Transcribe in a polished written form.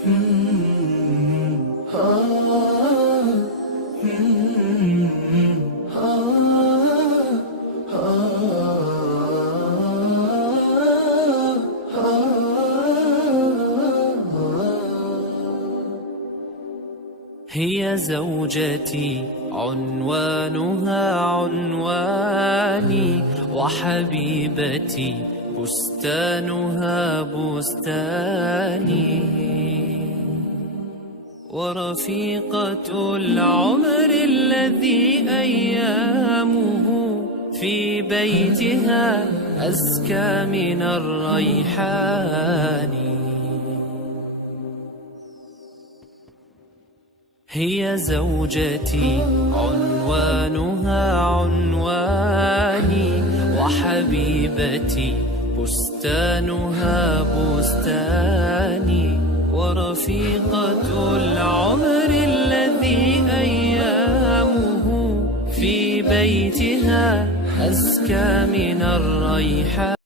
هي زوجتي عنوانها عنواني، وحبيبتي بستانها بستاني، ورفيقة العمر الذي أيامه في بيتها أزكى من الريحان. هي زوجتي عنوانها عنواني، وحبيبتي بستانها بستاني، ورفيقة العمر الذي أيامه في بيتها أزكى من الريحان.